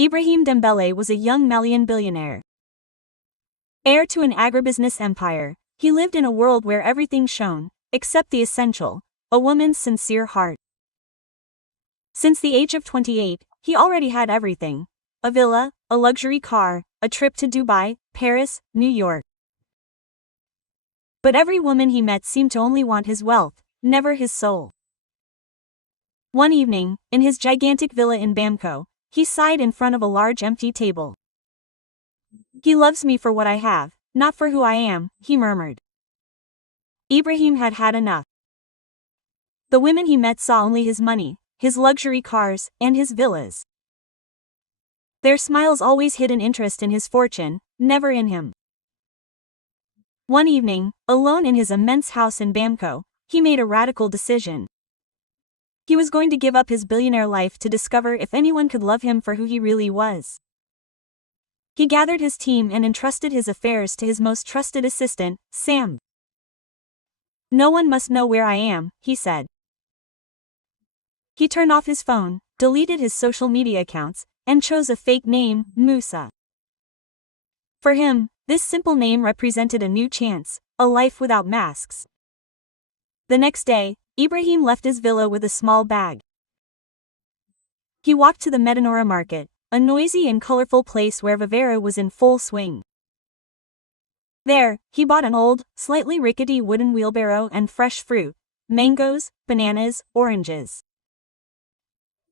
Ibrahim Dembele was a young Malian billionaire. Heir to an agribusiness empire, he lived in a world where everything shone, except the essential, a woman's sincere heart. Since the age of 28, he already had everything: a villa, a luxury car, a trip to Dubai, Paris, New York. But every woman he met seemed to only want his wealth, never his soul. One evening, in his gigantic villa in Bamako, he sighed in front of a large empty table. "He loves me for what I have, not for who I am," he murmured. Ibrahim had had enough. The women he met saw only his money, his luxury cars, and his villas. Their smiles always hid an interest in his fortune, never in him. One evening, alone in his immense house in Bamako, he made a radical decision. He was going to give up his billionaire life to discover if anyone could love him for who he really was. He gathered his team and entrusted his affairs to his most trusted assistant, Sam. "No one must know where I am," he said. He turned off his phone, deleted his social media accounts, and chose a fake name, Musa. For him, this simple name represented a new chance, a life without masks. The next day, Ibrahim left his villa with a small bag. He walked to the Metanora market, a noisy and colorful place where Vivera was in full swing. There, he bought an old, slightly rickety wooden wheelbarrow and fresh fruit: mangoes, bananas, oranges.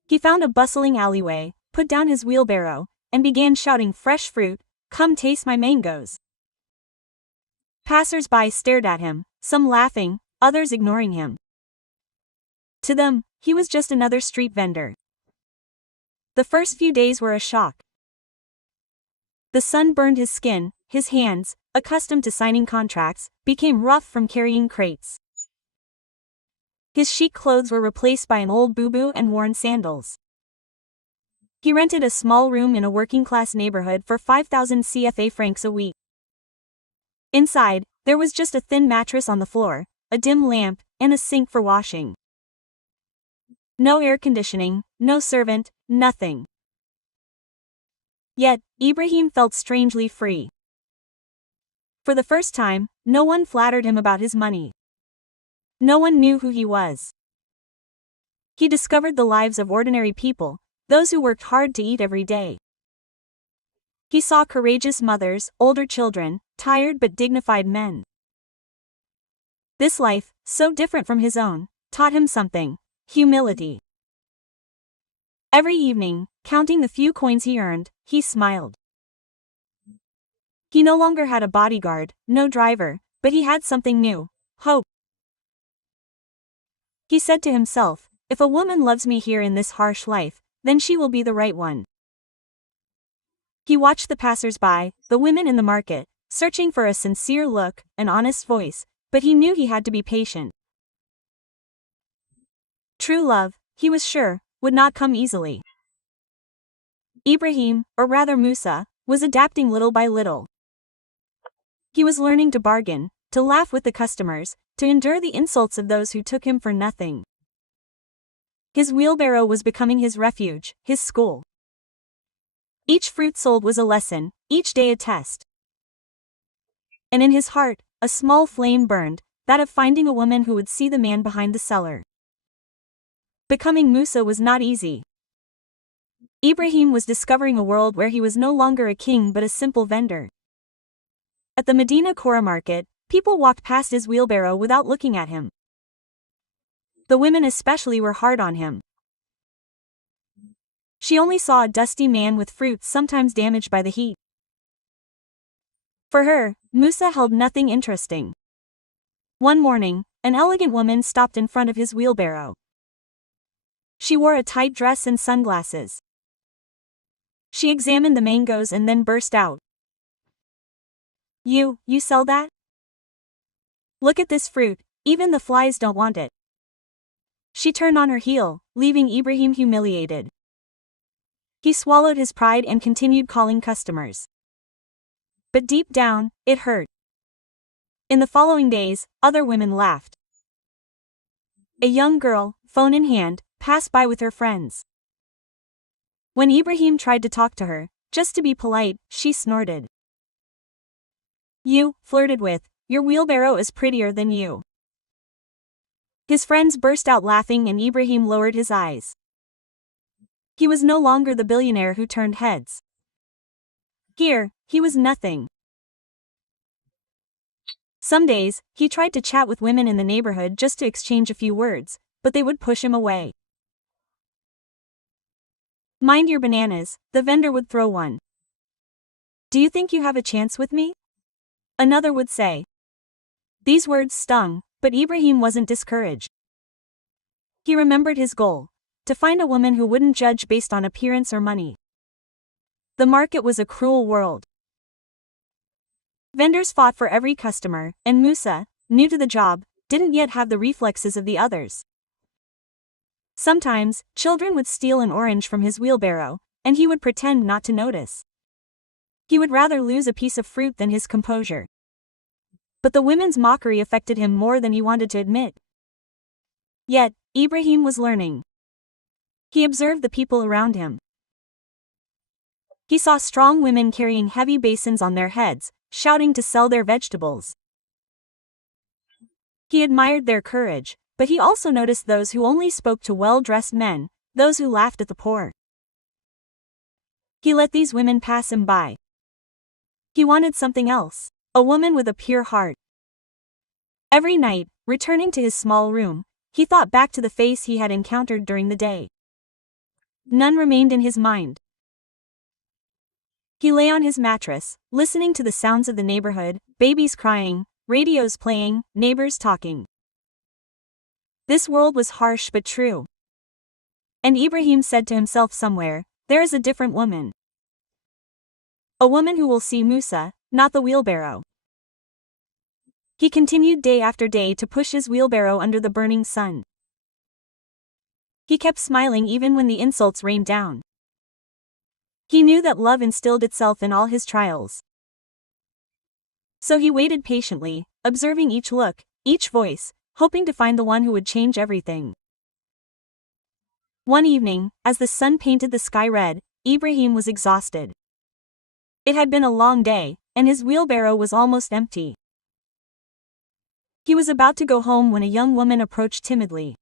He found a bustling alleyway, put down his wheelbarrow, and began shouting fresh fruit, "Come taste my mangoes." Passers-by stared at him, some laughing, others ignoring him. To them, he was just another street vendor. The first few days were a shock. The sun burned his skin, his hands, accustomed to signing contracts, became rough from carrying crates. His chic clothes were replaced by an old boo-boo and worn sandals. He rented a small room in a working-class neighborhood for 5,000 CFA francs a week. Inside, there was just a thin mattress on the floor, a dim lamp, and a sink for washing. No air conditioning, no servant, nothing. Yet, Ibrahim felt strangely free. For the first time, no one flattered him about his money. No one knew who he was. He discovered the lives of ordinary people, those who worked hard to eat every day. He saw courageous mothers, older children, tired but dignified men. This life, so different from his own, taught him something: humility. Every evening, counting the few coins he earned, he smiled. He no longer had a bodyguard, no driver, but he had something new: hope. He said to himself, "If a woman loves me here in this harsh life, then she will be the right one." He watched the passers-by, the women in the market, searching for a sincere look, an honest voice, but he knew he had to be patient. True love, he was sure, would not come easily. Ibrahim, or rather Musa, was adapting little by little. He was learning to bargain, to laugh with the customers, to endure the insults of those who took him for nothing. His wheelbarrow was becoming his refuge, his school. Each fruit sold was a lesson, each day a test. And in his heart, a small flame burned, that of finding a woman who would see the man behind the seller. Becoming Musa was not easy. Ibrahim was discovering a world where he was no longer a king but a simple vendor. At the Medina Kora market, people walked past his wheelbarrow without looking at him. The women especially were hard on him. She only saw a dusty man with fruits sometimes damaged by the heat. For her, Musa held nothing interesting. One morning, an elegant woman stopped in front of his wheelbarrow. She wore a tight dress and sunglasses. She examined the mangoes and then burst out. You sell that? Look at this fruit, even the flies don't want it." She turned on her heel, leaving Ibrahim humiliated. He swallowed his pride and continued calling customers. But deep down, it hurt. In the following days, other women laughed. A young girl, phone in hand, passed by with her friends. When Ibrahim tried to talk to her, just to be polite, she snorted. "You flirted with, your wheelbarrow is prettier than you." His friends burst out laughing and Ibrahim lowered his eyes. He was no longer the billionaire who turned heads. Here, he was nothing. Some days, he tried to chat with women in the neighborhood just to exchange a few words, but they would push him away. "Mind your bananas," the vendor would throw one. "Do you think you have a chance with me?" another would say. These words stung, but Ibrahim wasn't discouraged. He remembered his goal: to find a woman who wouldn't judge based on appearance or money. The market was a cruel world. Vendors fought for every customer, and Musa, new to the job, didn't yet have the reflexes of the others. Sometimes, children would steal an orange from his wheelbarrow, and he would pretend not to notice. He would rather lose a piece of fruit than his composure. But the women's mockery affected him more than he wanted to admit. Yet, Ibrahim was learning. He observed the people around him. He saw strong women carrying heavy basins on their heads, shouting to sell their vegetables. He admired their courage, but he also noticed those who only spoke to well-dressed men, those who laughed at the poor. He let these women pass him by. He wanted something else, a woman with a pure heart. Every night, returning to his small room, he thought back to the face he had encountered during the day. None remained in his mind. He lay on his mattress, listening to the sounds of the neighborhood, babies crying, radios playing, neighbors talking. This world was harsh but true. And Ibrahim said to himself somewhere, there is a different woman. A woman who will see Musa, not the wheelbarrow. He continued day after day to push his wheelbarrow under the burning sun. He kept smiling even when the insults rained down. He knew that love instilled itself in all his trials. So he waited patiently, observing each look, each voice, hoping to find the one who would change everything. One evening, as the sun painted the sky red, Ibrahim was exhausted. It had been a long day, and his wheelbarrow was almost empty. He was about to go home when a young woman approached timidly.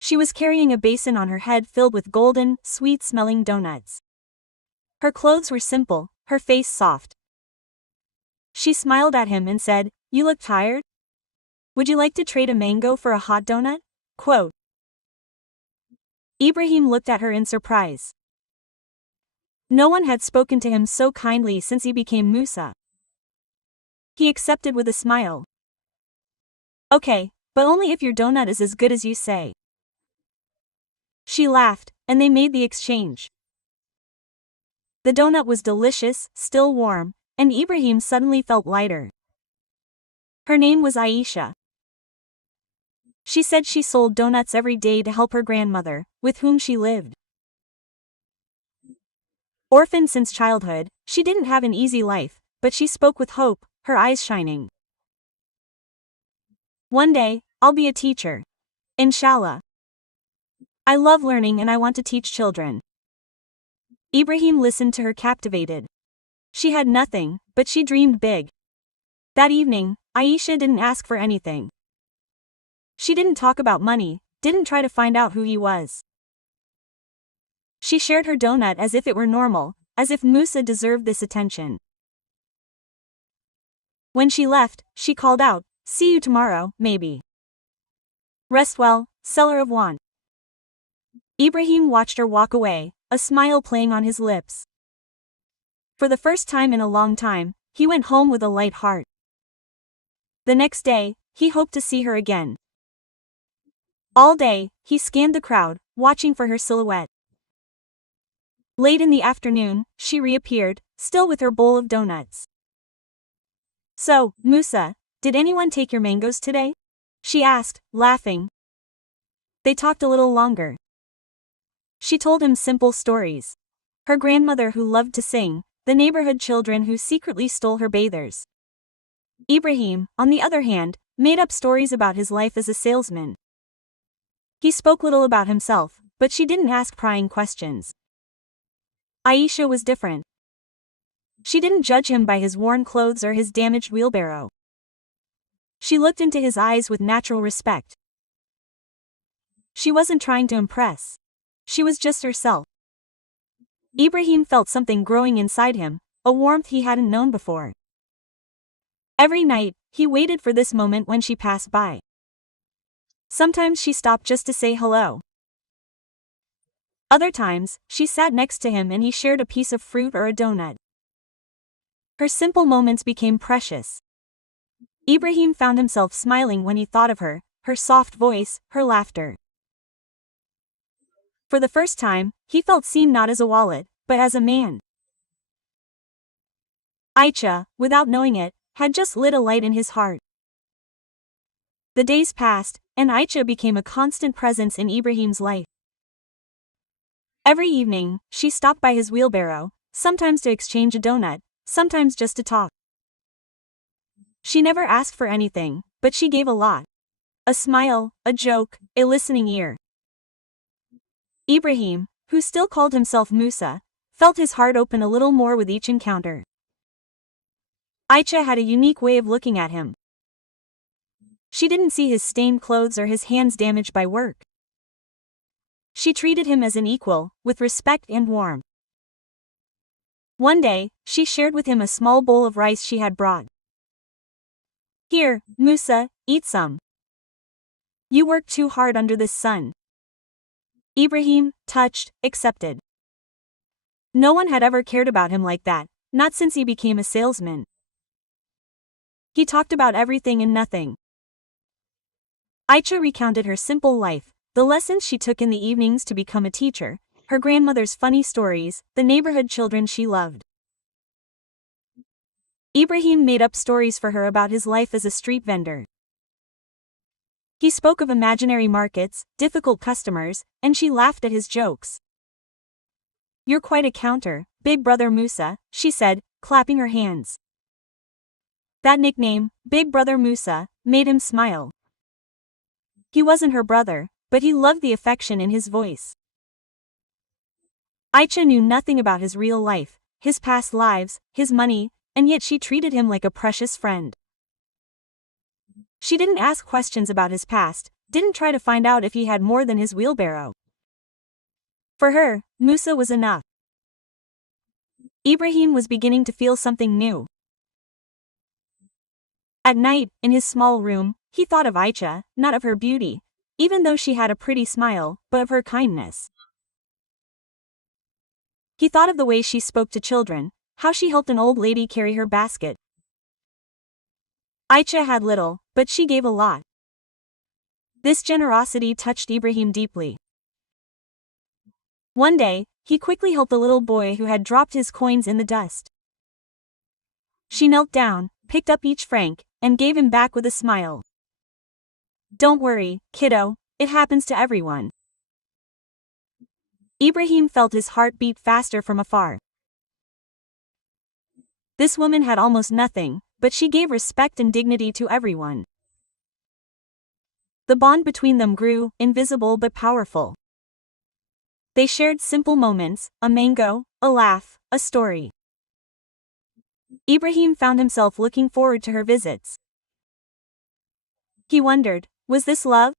She was carrying a basin on her head filled with golden, sweet-smelling donuts. Her clothes were simple, her face soft. She smiled at him and said, "You look tired? Would you like to trade a mango for a hot donut?" Quote. Ibrahim looked at her in surprise. No one had spoken to him so kindly since he became Musa. He accepted with a smile. "Okay, but only if your donut is as good as you say." She laughed, and they made the exchange. The donut was delicious, still warm, and Ibrahim suddenly felt lighter. Her name was Aisha. She said she sold donuts every day to help her grandmother, with whom she lived. Orphaned since childhood, she didn't have an easy life, but she spoke with hope, her eyes shining. "One day, I'll be a teacher. Inshallah. I love learning and I want to teach children." Ibrahim listened to her captivated. She had nothing, but she dreamed big. That evening, Aisha didn't ask for anything. She didn't talk about money, didn't try to find out who he was. She shared her donut as if it were normal, as if Musa deserved this attention. When she left, she called out, "See you tomorrow, maybe. Rest well, seller of want." Ibrahim watched her walk away, a smile playing on his lips. For the first time in a long time, he went home with a light heart. The next day, he hoped to see her again. All day, he scanned the crowd, watching for her silhouette. Late in the afternoon, she reappeared, still with her bowl of donuts. "So, Musa, did anyone take your mangoes today?" she asked, laughing. They talked a little longer. She told him simple stories. Her grandmother who loved to sing, the neighborhood children who secretly stole her bathers. Ibrahim, on the other hand, made up stories about his life as a salesman. He spoke little about himself, but she didn't ask prying questions. Aisha was different. She didn't judge him by his worn clothes or his damaged wheelbarrow. She looked into his eyes with natural respect. She wasn't trying to impress. She was just herself. Ibrahim felt something growing inside him, a warmth he hadn't known before. Every night, he waited for this moment when she passed by. Sometimes she stopped just to say hello. Other times, she sat next to him and he shared a piece of fruit or a donut. Her simple moments became precious. Ibrahim found himself smiling when he thought of her, her soft voice, her laughter. For the first time, he felt seen not as a wallet, but as a man. Aisha, without knowing it, had just lit a light in his heart. The days passed, and Aisha became a constant presence in Ibrahim's life. Every evening, she stopped by his wheelbarrow, sometimes to exchange a donut, sometimes just to talk. She never asked for anything, but she gave a lot. A smile, a joke, a listening ear. Ibrahim, who still called himself Musa, felt his heart open a little more with each encounter. Aisha had a unique way of looking at him. She didn't see his stained clothes or his hands damaged by work. She treated him as an equal, with respect and warmth. One day, she shared with him a small bowl of rice she had brought. "Here, Musa, eat some. You worked too hard under this sun." Ibrahim, touched, accepted. No one had ever cared about him like that, not since he became a salesman. He talked about everything and nothing. Aisha recounted her simple life, the lessons she took in the evenings to become a teacher, her grandmother's funny stories, the neighborhood children she loved. Ibrahim made up stories for her about his life as a street vendor. He spoke of imaginary markets, difficult customers, and she laughed at his jokes. "You're quite a counter, Big Brother Musa," she said, clapping her hands. That nickname, Big Brother Musa, made him smile. He wasn't her brother, but he loved the affection in his voice. Aisha knew nothing about his real life, his past lives, his money, and yet she treated him like a precious friend. She didn't ask questions about his past, didn't try to find out if he had more than his wheelbarrow. For her, Musa was enough. Ibrahim was beginning to feel something new. At night, in his small room, he thought of Aisha, not of her beauty, even though she had a pretty smile, but of her kindness. He thought of the way she spoke to children, how she helped an old lady carry her basket. Aisha had little, but she gave a lot. This generosity touched Ibrahim deeply. One day, he quickly helped a little boy who had dropped his coins in the dust. She knelt down, picked up each franc, and gave him back with a smile. "Don't worry, kiddo, it happens to everyone." Ibrahim felt his heart beat faster from afar. This woman had almost nothing, but she gave respect and dignity to everyone. The bond between them grew, invisible but powerful. They shared simple moments, a mango, a laugh, a story. Ibrahim found himself looking forward to her visits. He wondered, was this love?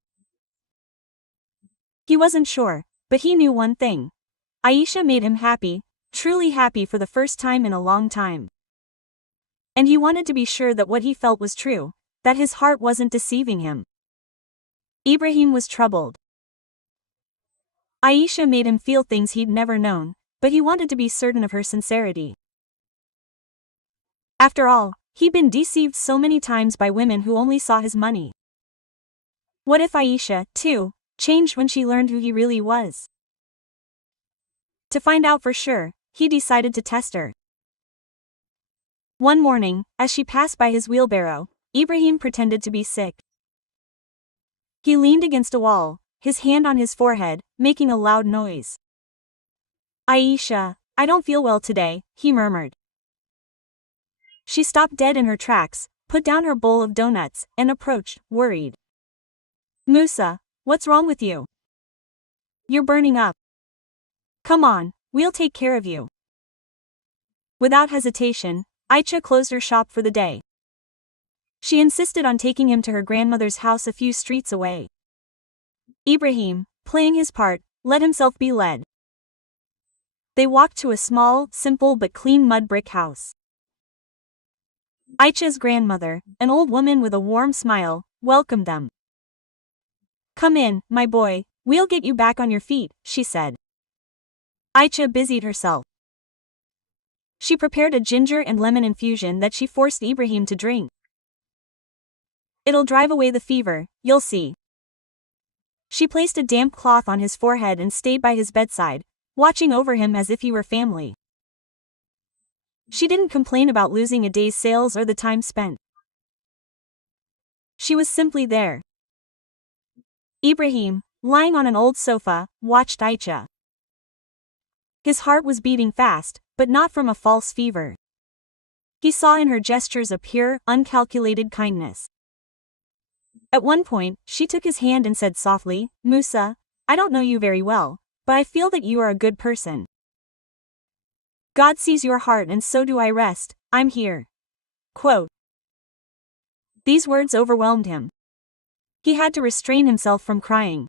He wasn't sure, but he knew one thing. Aisha made him happy, truly happy for the first time in a long time. And he wanted to be sure that what he felt was true, that his heart wasn't deceiving him. Ibrahim was troubled. Aisha made him feel things he'd never known, but he wanted to be certain of her sincerity. After all, he'd been deceived so many times by women who only saw his money. What if Aisha, too, changed when she learned who he really was? To find out for sure, he decided to test her. One morning, as she passed by his wheelbarrow, Ibrahim pretended to be sick. He leaned against a wall, his hand on his forehead, making a loud noise. "Aisha, I don't feel well today," he murmured. She stopped dead in her tracks, put down her bowl of donuts, and approached, worried. "Musa, what's wrong with you? You're burning up. Come on, we'll take care of you." Without hesitation, Aicha closed her shop for the day. She insisted on taking him to her grandmother's house a few streets away. Ibrahim, playing his part, let himself be led. They walked to a small, simple but clean mud brick house. Aicha's grandmother, an old woman with a warm smile, welcomed them. "Come in, my boy, we'll get you back on your feet," she said. Aicha busied herself. She prepared a ginger and lemon infusion that she forced Ibrahim to drink. "It'll drive away the fever, you'll see." She placed a damp cloth on his forehead and stayed by his bedside, watching over him as if he were family. She didn't complain about losing a day's sales or the time spent. She was simply there. Ibrahim, lying on an old sofa, watched Aicha. His heart was beating fast, but not from a false fever. He saw in her gestures a pure, uncalculated kindness. At one point, she took his hand and said softly, "Musa, I don't know you very well, but I feel that you are a good person. God sees your heart and so do I. Rest, I'm here." Quote. These words overwhelmed him. He had to restrain himself from crying.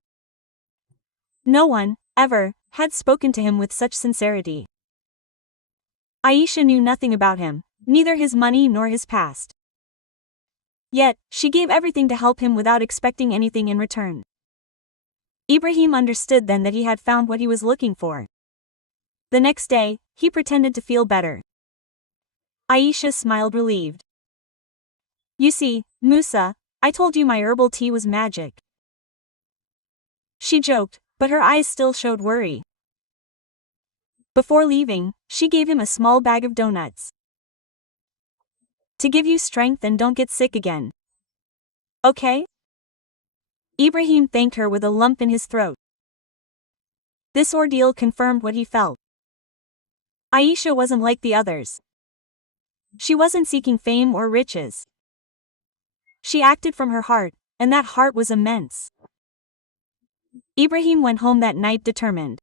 No one, ever, had spoken to him with such sincerity. Aisha knew nothing about him, neither his money nor his past. Yet, she gave everything to help him without expecting anything in return. Ibrahim understood then that he had found what he was looking for. The next day, he pretended to feel better. Aisha smiled relieved. "You see, Musa, I told you my herbal tea was magic." She joked, but her eyes still showed worry. Before leaving, she gave him a small bag of donuts. "To give you strength and don't get sick again. Okay?" Ibrahim thanked her with a lump in his throat. This ordeal confirmed what he felt. Aisha wasn't like the others. She wasn't seeking fame or riches. She acted from her heart, and that heart was immense. Ibrahim went home that night determined.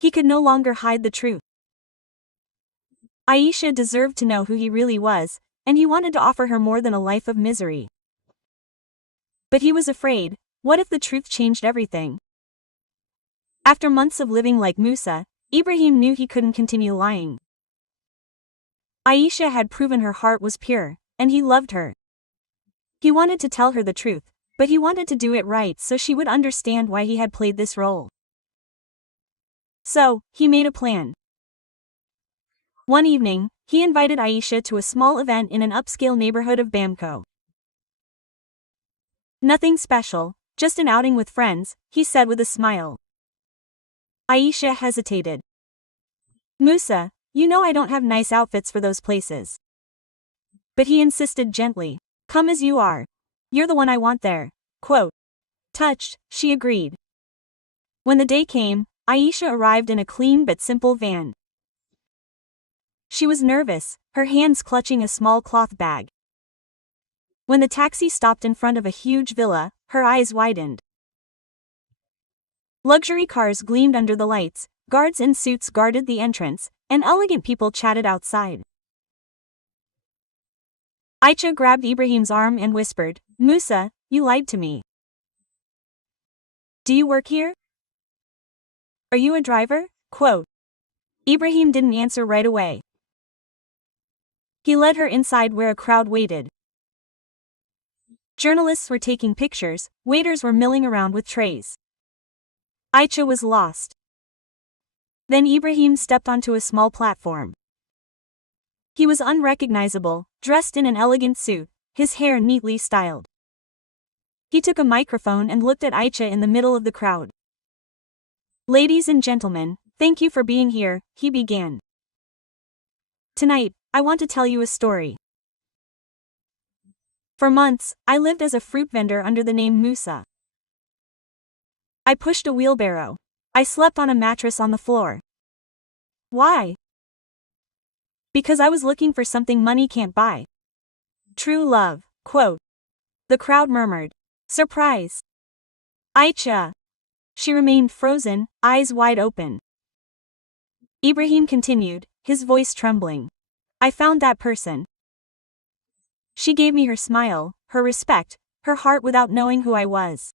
He could no longer hide the truth. Aisha deserved to know who he really was, and he wanted to offer her more than a life of misery. But he was afraid, what if the truth changed everything? After months of living like Musa, Ibrahim knew he couldn't continue lying. Aisha had proven her heart was pure, and he loved her. He wanted to tell her the truth, but he wanted to do it right so she would understand why he had played this role. So, he made a plan. One evening, he invited Aisha to a small event in an upscale neighborhood of Bamako. "Nothing special, just an outing with friends," he said with a smile. Aisha hesitated. "Musa, you know I don't have nice outfits for those places." But he insisted gently, "Come as you are. You're the one I want there." Quote. Touched, she agreed. When the day came, Aisha arrived in a clean but simple van. She was nervous, her hands clutching a small cloth bag. When the taxi stopped in front of a huge villa, her eyes widened. Luxury cars gleamed under the lights, guards in suits guarded the entrance, and elegant people chatted outside. Aicha grabbed Ibrahim's arm and whispered, "Musa, you lied to me. Do you work here? Are you a driver?" Quote. Ibrahim didn't answer right away. He led her inside where a crowd waited. Journalists were taking pictures, waiters were milling around with trays. Aicha was lost. Then Ibrahim stepped onto a small platform. He was unrecognizable, dressed in an elegant suit, his hair neatly styled. He took a microphone and looked at Aicha in the middle of the crowd. "Ladies and gentlemen, thank you for being here," he began. "Tonight, I want to tell you a story. For months, I lived as a fruit vendor under the name Musa. I pushed a wheelbarrow. I slept on a mattress on the floor. Why? Because I was looking for something money can't buy. True love." Quote. The crowd murmured. Surprise. Aicha. She remained frozen, eyes wide open. Ibrahim continued, his voice trembling. I found that person. She gave me her smile, her respect, her heart without knowing who I was.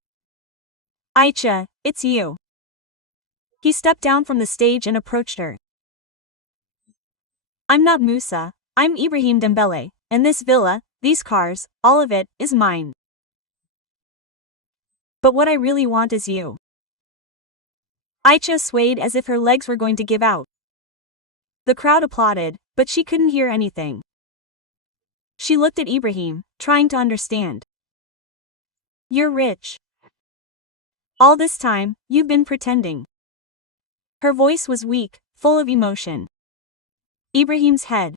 Aisha, it's you. He stepped down from the stage and approached her. I'm not Musa, I'm Ibrahim Dembele, and this villa, these cars, all of it, is mine. But what I really want is you. Aisha swayed as if her legs were going to give out. The crowd applauded, but she couldn't hear anything. She looked at Ibrahim, trying to understand. You're rich. All this time, you've been pretending. Her voice was weak, full of emotion. Ibrahim's head.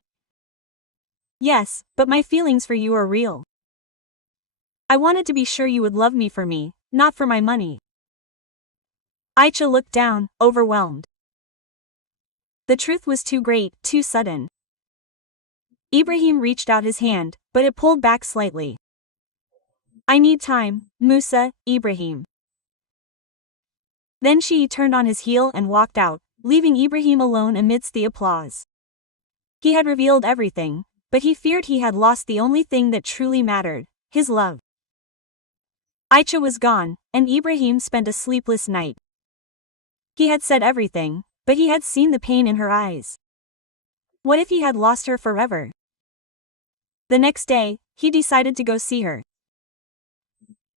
Yes, but my feelings for you are real. I wanted to be sure you would love me for me, not for my money. Aisha looked down, overwhelmed. The truth was too great, too sudden. Ibrahim reached out his hand, but it pulled back slightly. I need time, Musa, Ibrahim. Then she turned on his heel and walked out, leaving Ibrahim alone amidst the applause. He had revealed everything, but he feared he had lost the only thing that truly mattered, his love. Aisha was gone, and Ibrahim spent a sleepless night. He had said everything, but he had seen the pain in her eyes. What if he had lost her forever? The next day, he decided to go see her.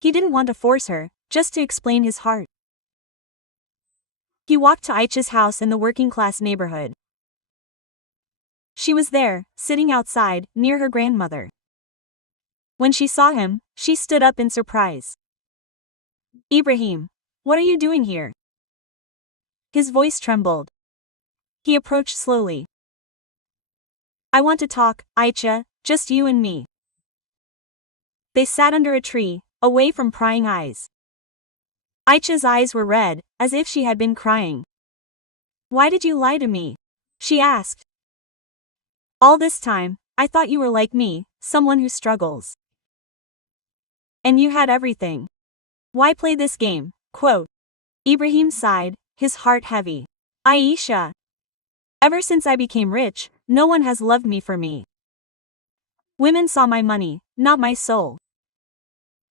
He didn't want to force her, just to explain his heart. He walked to Aisha's house in the working-class neighborhood. She was there, sitting outside, near her grandmother. When she saw him, she stood up in surprise. Ibrahim, what are you doing here? His voice trembled. He approached slowly. I want to talk, Aisha, just you and me. They sat under a tree, away from prying eyes. Aisha's eyes were red, as if she had been crying. Why did you lie to me? She asked. All this time, I thought you were like me, someone who struggles. And you had everything. Why play this game? Quote. Ibrahim sighed, his heart heavy. Aisha. Ever since I became rich, no one has loved me for me. Women saw my money, not my soul.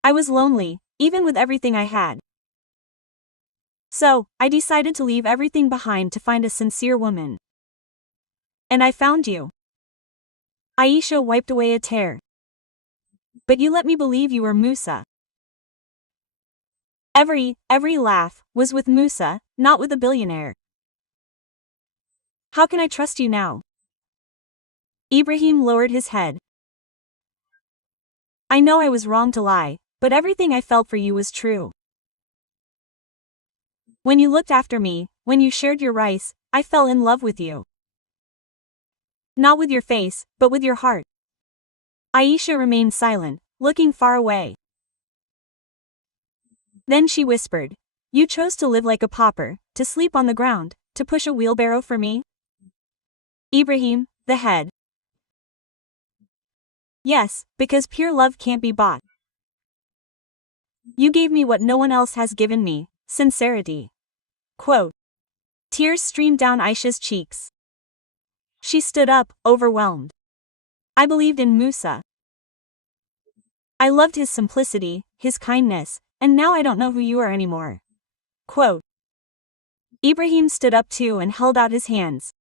I was lonely, even with everything I had. So, I decided to leave everything behind to find a sincere woman. And I found you. Aisha wiped away a tear. But you let me believe you were Musa. Every laugh was with Musa, not with a billionaire. How can I trust you now? Ibrahim lowered his head. I know I was wrong to lie, but everything I felt for you was true. When you looked after me, when you shared your rice, I fell in love with you. Not with your face, but with your heart. Aisha remained silent, looking far away. Then she whispered, you chose to live like a pauper, to sleep on the ground, to push a wheelbarrow for me? Ibrahim, the head. Yes, because pure love can't be bought. You gave me what no one else has given me, sincerity. Quote. Tears streamed down Aisha's cheeks. She stood up, overwhelmed. I believed in Musa. I loved his simplicity, his kindness, and now I don't know who you are anymore. Quote. Ibrahim stood up too and held out his hands.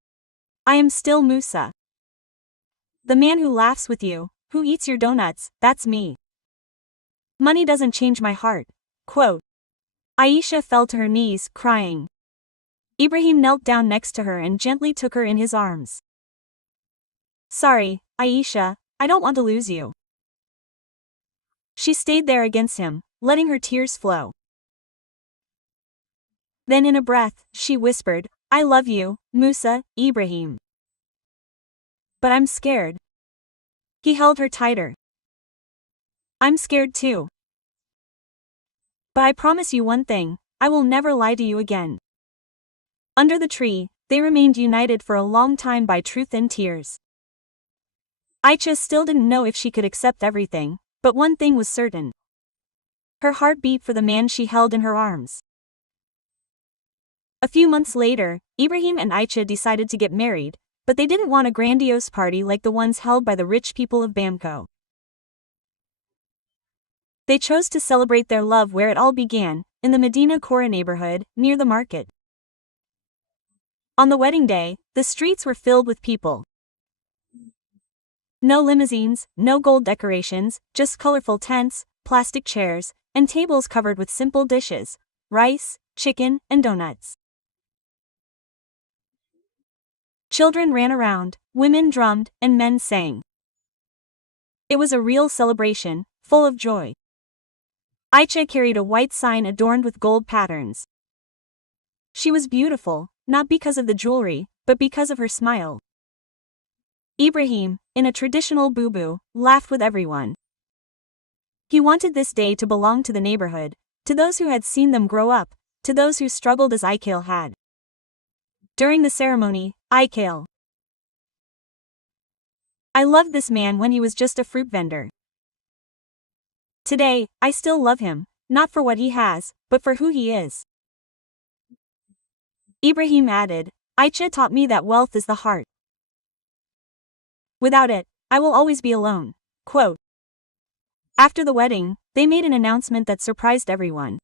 I am still Musa. The man who laughs with you, who eats your donuts, that's me. Money doesn't change my heart. Quote. Aisha fell to her knees, crying. Ibrahim knelt down next to her and gently took her in his arms. Sorry, Aisha, I don't want to lose you. She stayed there against him, letting her tears flow. Then in a breath, she whispered, I love you, Musa, Ibrahim. But I'm scared. He held her tighter. I'm scared too. But I promise you one thing, I will never lie to you again. Under the tree, they remained united for a long time by truth and tears. Aisha still didn't know if she could accept everything, but one thing was certain. Her heart beat for the man she held in her arms. A few months later, Ibrahim and Aisha decided to get married, but they didn't want a grandiose party like the ones held by the rich people of Bamko. They chose to celebrate their love where it all began, in the Medina Kora neighborhood, near the market. On the wedding day, the streets were filled with people. No limousines, no gold decorations, just colorful tents, plastic chairs, and tables covered with simple dishes: rice, chicken, and donuts. Children ran around, women drummed, and men sang. It was a real celebration, full of joy. Aicha carried a white sign adorned with gold patterns. She was beautiful, not because of the jewelry, but because of her smile. Ibrahim, in a traditional bubu, laughed with everyone. He wanted this day to belong to the neighborhood, to those who had seen them grow up, to those who struggled as Aikail had. During the ceremony, Aikail: "I loved this man when he was just a fruit vendor. Today, I still love him, not for what he has, but for who he is." Ibrahim added, "Aicha taught me that wealth is the heart. Without it, I will always be alone." Quote. After the wedding, they made an announcement that surprised everyone.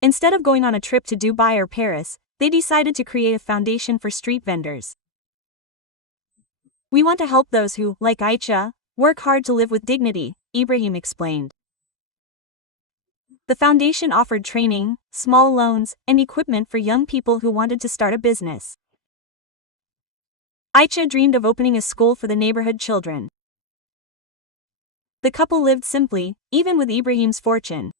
Instead of going on a trip to Dubai or Paris, they decided to create a foundation for street vendors. "We want to help those who, like Aicha, work hard to live with dignity," Ibrahim explained. The foundation offered training, small loans, and equipment for young people who wanted to start a business. Aicha dreamed of opening a school for the neighborhood children. The couple lived simply, even with Ibrahim's fortune.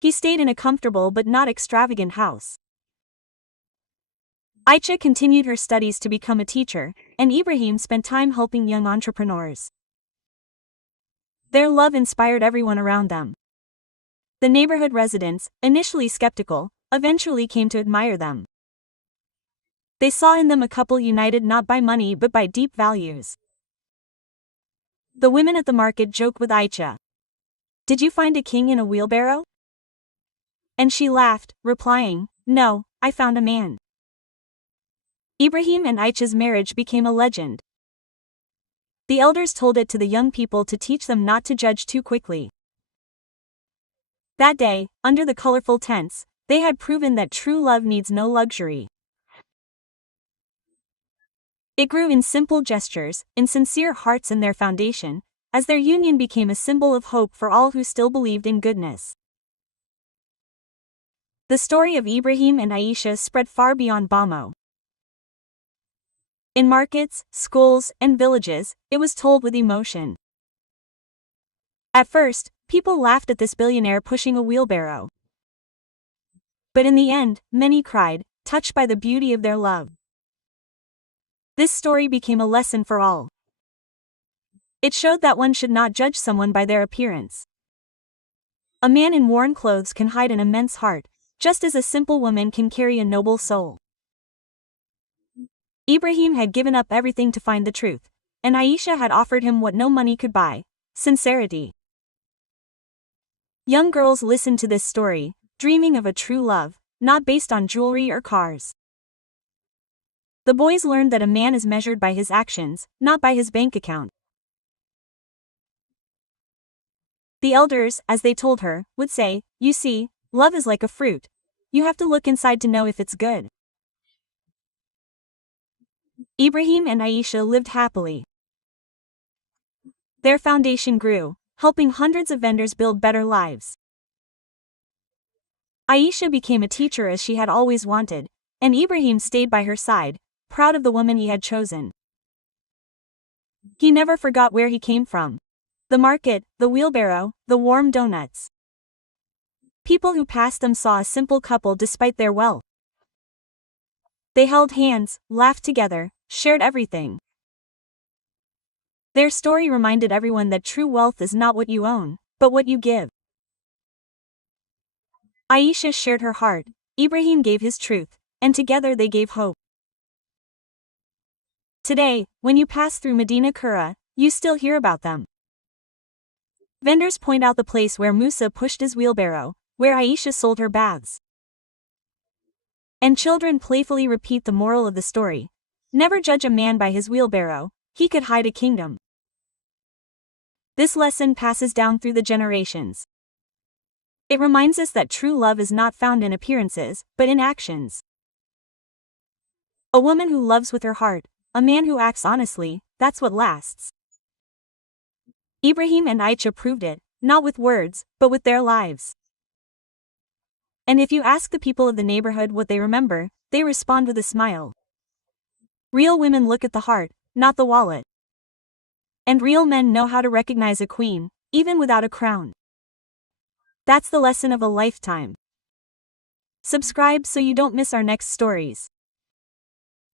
He stayed in a comfortable but not extravagant house. Aicha continued her studies to become a teacher, and Ibrahim spent time helping young entrepreneurs. Their love inspired everyone around them. The neighborhood residents, initially skeptical, eventually came to admire them. They saw in them a couple united not by money but by deep values. The women at the market joked with Aicha. "Did you find a king in a wheelbarrow?" And she laughed, replying, "No, I found a man." Ibrahim and Aicha's marriage became a legend. The elders told it to the young people to teach them not to judge too quickly. That day, under the colorful tents, they had proven that true love needs no luxury. It grew in simple gestures, in sincere hearts and their foundation, as their union became a symbol of hope for all who still believed in goodness. The story of Ibrahim and Aisha spread far beyond Bamo. In markets, schools, and villages, it was told with emotion. At first, people laughed at this billionaire pushing a wheelbarrow. But in the end, many cried, touched by the beauty of their love. This story became a lesson for all. It showed that one should not judge someone by their appearance. A man in worn clothes can hide an immense heart, just as a simple woman can carry a noble soul. Ibrahim had given up everything to find the truth, and Aisha had offered him what no money could buy: sincerity. Young girls listened to this story, dreaming of a true love, not based on jewelry or cars. The boys learned that a man is measured by his actions, not by his bank account. The elders, as they told her, would say, "You see, love is like a fruit. You have to look inside to know if it's good." Ibrahim and Aisha lived happily. Their foundation grew, helping hundreds of vendors build better lives. Aisha became a teacher as she had always wanted, and Ibrahim stayed by her side, proud of the woman he had chosen. He never forgot where he came from. The market, the wheelbarrow, the warm donuts. People who passed them saw a simple couple despite their wealth. They held hands, laughed together, shared everything. Their story reminded everyone that true wealth is not what you own, but what you give. Aisha shared her heart, Ibrahim gave his truth, and together they gave hope. Today, when you pass through Medina Kura, you still hear about them. Vendors point out the place where Musa pushed his wheelbarrow, where Aisha sold her baths. And children playfully repeat the moral of the story. Never judge a man by his wheelbarrow, he could hide a kingdom. This lesson passes down through the generations. It reminds us that true love is not found in appearances, but in actions. A woman who loves with her heart, a man who acts honestly, that's what lasts. Ibrahim and Aisha proved it, not with words, but with their lives. And if you ask the people of the neighborhood what they remember, they respond with a smile. Real women look at the heart, not the wallet. And real men know how to recognize a queen, even without a crown. That's the lesson of a lifetime. Subscribe so you don't miss our next stories.